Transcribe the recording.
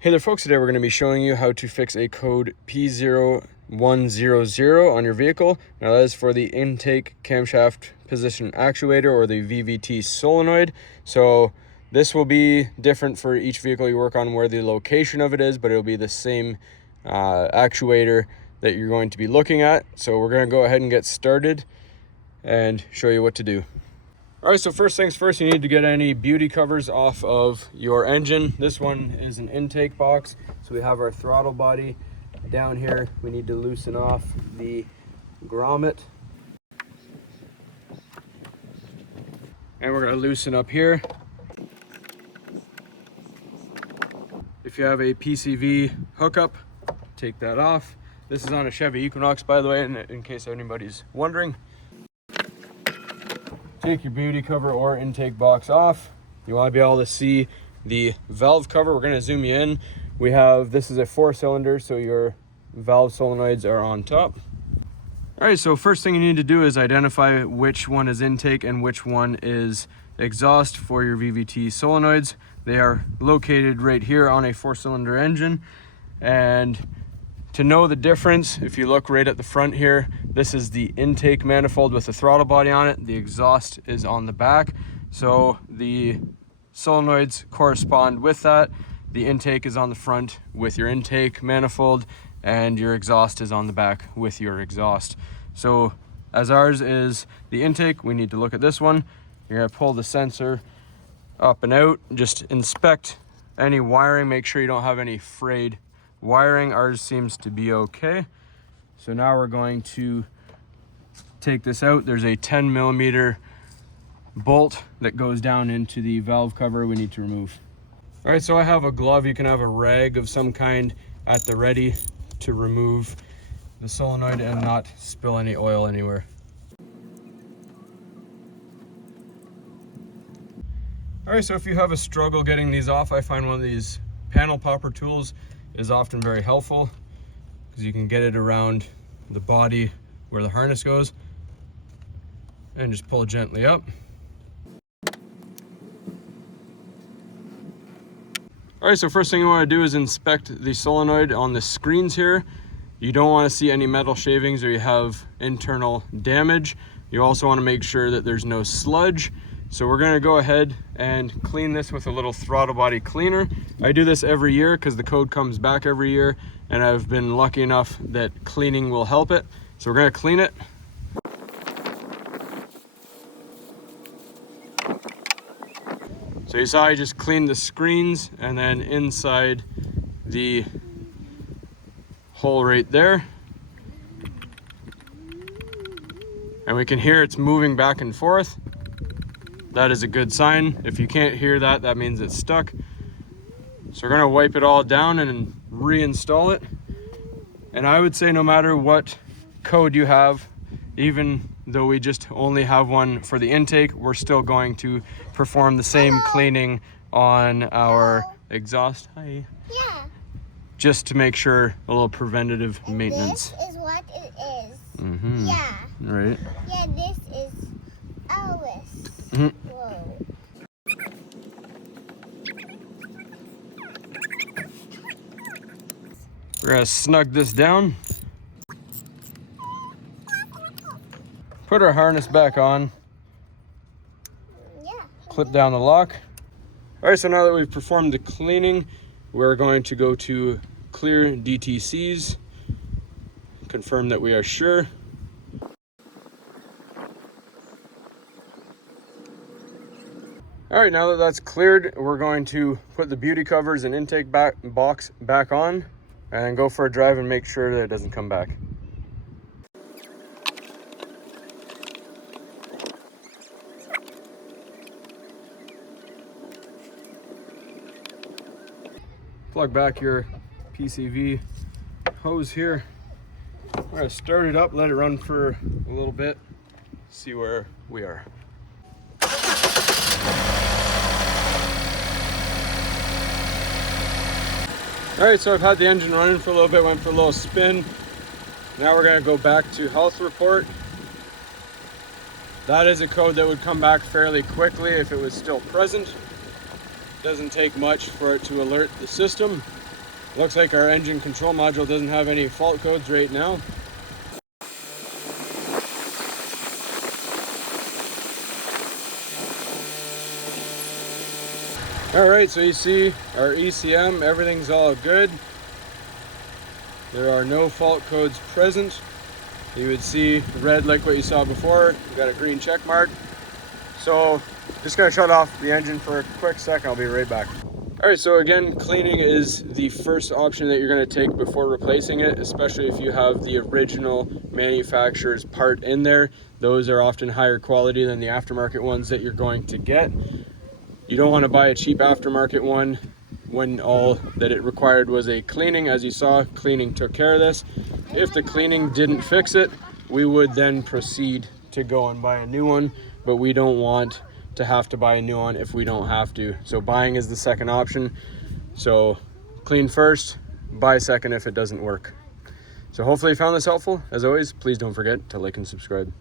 Hey there folks, today we're going to be showing you how to fix a code P0110 on your vehicle. Now that is for the intake camshaft position actuator, or the VVT solenoid. So this will be different for each vehicle you work on where the location of it is, but it'll be the same actuator that you're going to be looking at. So we're going to go ahead and get started and show you what to do. All right, so first things first, you need to get any beauty covers off of your engine. This one is an intake box. So we have our throttle body down here. We need to loosen off the grommet. And we're gonna loosen up here. If you have a PCV hookup, take that off. This is on a Chevy Equinox, by the way, in case anybody's wondering. Take your beauty cover or intake box off. You want to be able to see the valve cover. We're going to zoom you in. This is a 4-cylinder, so your valve solenoids are on top. All right, so first thing you need to do is identify which one is intake and which one is exhaust for your VVT solenoids. They are located right here on a 4-cylinder engine. And to know the difference, if you look right at the front here, this is the intake manifold with the throttle body on it. The exhaust is on the back. So the solenoids correspond with that. The intake is on the front with your intake manifold, and your exhaust is on the back with your exhaust. So as ours is the intake, we need to look at this one. You're gonna pull the sensor up and out. Just inspect any wiring. Make sure you don't have any frayed wiring. Ours seems to be okay. So now we're going to take this out. There's a 10mm bolt that goes down into the valve cover we need to remove. All right, so I have a glove. You can have a rag of some kind at the ready to remove the solenoid and not spill any oil anywhere. All right, so if you have a struggle getting these off, I find one of these panel popper tools is often very helpful because you can get it around the body where the harness goes and just pull gently up. All right, so first thing you want to do is inspect the solenoid on the screens here. You don't want to see any metal shavings or you have internal damage. You also want to make sure that there's no sludge. So we're going to go ahead and clean this with a little throttle body cleaner. I do this every year because the code comes back every year, and I've been lucky enough that cleaning will help it. So we're going to clean it. So you saw I just cleaned the screens and then inside the hole right there. And we can hear it's moving back and forth. That is a good sign. If you can't hear that, that means it's stuck. So we're gonna wipe it all down and reinstall it. And I would say no matter what code you have, even though we just only have one for the intake, we're still going to perform the same cleaning on our exhaust. Hi. Yeah. Just to make sure, a little preventative maintenance. This is what it is. Mm-hmm. Yeah. Right. Yeah, this is ours. Mm-hmm. Whoa. We're gonna snug this down. Put our harness back on. Yeah. Clip down the lock. All right, so now that we've performed the cleaning, we're going to go to clear DTCs, confirm that we are sure. All right, now that that's cleared, we're going to put the beauty covers and intake box back on and go for a drive and make sure that it doesn't come back. Plug back your PCV hose here. We're gonna start it up, let it run for a little bit, see where we are. All right, so I've had the engine running for a little bit, went for a little spin. Now we're gonna go back to health report. That is a code that would come back fairly quickly if it was still present. Doesn't take much for it to alert the system. Looks like our engine control module doesn't have any fault codes right now. Alright, so you see our ECM, everything's all good. There are no fault codes present. You would see red like what you saw before. You got a green check mark. So just gonna shut off the engine for a quick sec. I'll be right back. All right, so again, cleaning is the first option that you're gonna take before replacing it, especially if you have the original manufacturer's part in there. Those are often higher quality than the aftermarket ones that you're going to get. You don't wanna buy a cheap aftermarket one when all that it required was a cleaning. As you saw, cleaning took care of this. If the cleaning didn't fix it, we would then proceed to go and buy a new one, but we don't want to have to buy a new one if we don't have to. So buying is the second option. So clean first, buy second if it doesn't work. So hopefully you found this helpful. As always, please don't forget to like and subscribe.